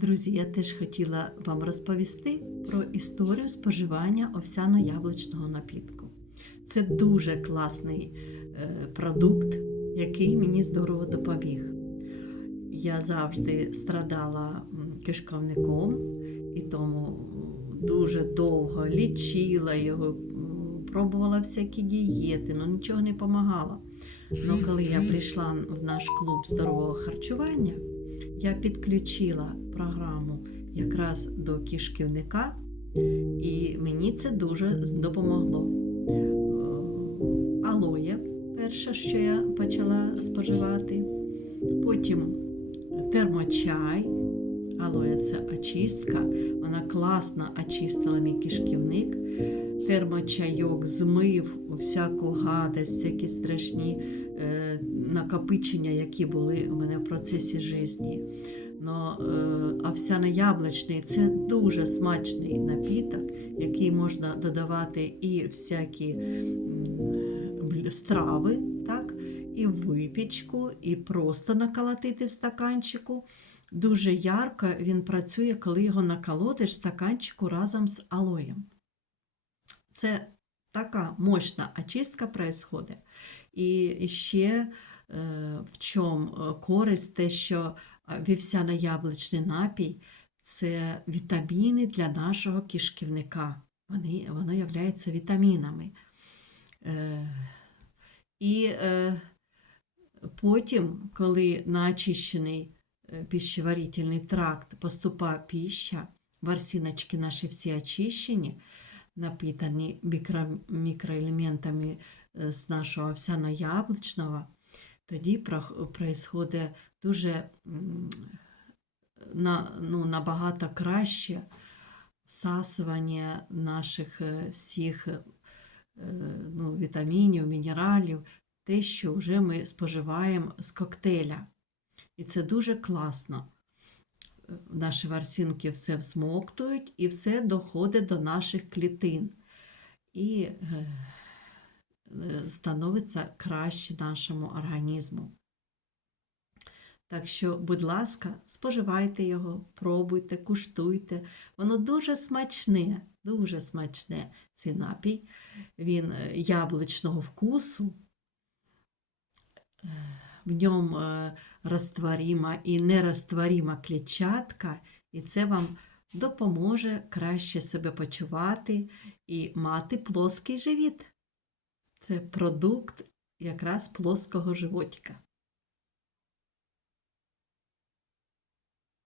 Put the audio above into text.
Друзі, я теж хотіла вам розповісти про історію споживання овсяно-яблучного напітку. Це дуже класний е, продукт, який мені здорово допоміг. Я завжди страдала м, кишковником і тому дуже довго лічила його, пробувала всякі дієти, але нічого не допомагало. Але коли я прийшла в наш клуб здорового харчування, я підключила програму якраз до кишківника, і мені це дуже допомогло. Е, Алоє, перше, що я почала споживати, потім термочай. Алоє це очистка, вона класно очистила мій кишківник. Термочайок змив всяку гадость, всякі страшні е, накопичення, які були у мене в процесі житті. Но е, овсяно-яблучний це дуже смачний напіток, який можна додавати і всякі страви, так, і випічку, і просто наколотити в стаканчику. Дуже ярко він працює, коли його наколотиш в стаканчику разом з алоєм. Це така мощна очистка происходить. І ще е, в чому е, користь, те, що е, вівсяно-яблучний напій це вітаміни для нашого кишківника. Вони, воно є вітамінами. І потім, коли на очищений пищеварительний тракт поступає пища, ворсиночки наші всі очищені, напитані мікро, мікроелементами з нашого овсяно-яблучного, тоді происходить дуже на, ну, набагато краще всасування наших е, всіх е, ну, вітамінів, мінералів, те, що вже ми споживаємо з коктейля. І це дуже класно. Наші ворсинки все всмоктують і все доходить до наших клітин. І е, е, становиться краще нашому організму. Так що, будь ласка, споживайте його, пробуйте, куштуйте. Воно дуже смачне, дуже смачне цей напій. Він е, яблучного вкусу. В ньому е, розтворима і нерозтворима клітчатка, і це вам допоможе краще себе почувати і мати плоский живіт. Це продукт якраз плоского животика.